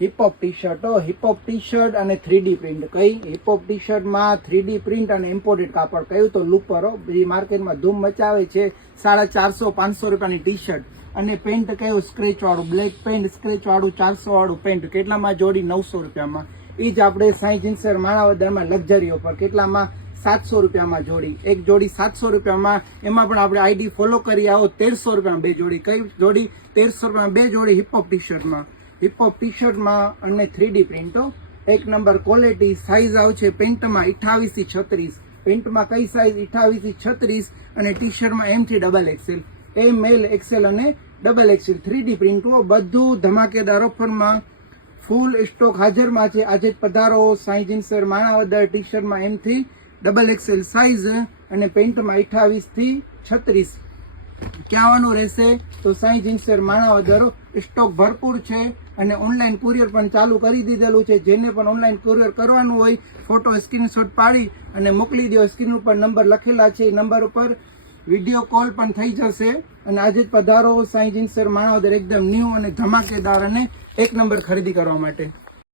Hip-hop T shirt hip-hop T shirt અને 3D print. કઈ hip-hop T શર્ટમાં 3D print અને imported કાપડ કયું તો લુપર જે માર્કેટમાં ધૂમ મચાવે છે. 450-500 રૂપિયાની ટી શર્ટ અને પેન્ટ કયું સ્ક્રેચ વાળું બ્લેક પેન્ટ સ્ક્રેચ વાળું 400 વાળું પેન્ટ કેટલામાં જોડી 900 રૂપિયામાં. એ જ આપણે સાઈ જીન્સર માણાવદરમાં લક્ઝરી ઓફર કેટલામાં 700 રૂપિયામાં જોડી. એક જોડી 700 રૂપિયામાં. એમાં પણ આપણે આઈડી ફોલો કરી આવો 1300 રૂપિયામાં બે જોડી. કઈ જોડી 1300 રૂપિયામાં બે જોડી હિપહોપ ટી શર્ટમાં. હિપહોપ ટી શર્ટમાં અને 3D પ્રિન્ટો એક નંબર ક્વોલિટી. સાઇઝ આવશે પેન્ટમાં 28 થી 36. પેન્ટમાં કઈ સાઇઝ 28 થી 36 અને ટી શર્ટમાં M થી XXL. એમ એલ એક્સેલ અને XXL 3D પ્રિન્ટો બધું ધમાકેદાર ઓફરમાં ફૂલ સ્ટોક હાજરમાં છે. આજે જ પધારો સાઈ જીન્સર માણાવદર. ટી શર્ટમાં M થી XXL સાઇઝ અને પેન્ટમાં 28 થી 36. ક્યાં આવવાનું રહેશે તો સાઈ જીન્સર માણાવદર. સ્ટોક ભરપૂર છે અને ઓનલાઈન કુરિયર પણ ચાલુ કરી દીધેલું છે. જેને પણ ઓનલાઈન કુરિયર કરવાનું હોય ફોટો સ્ક્રીનશોટ પાડી અને મોકલી દો. સ્ક્રીન ઉપર નંબર લખેલા છે. એ નંબર ઉપર વિડીયો કોલ પણ થઈ જશે. અને આજે જ પધારો સાઈ જીન્સર માણાવદર એકદમ ન્યૂ અને ધમાકેદાર અને એક નંબર ખરીદી કરવા માટે.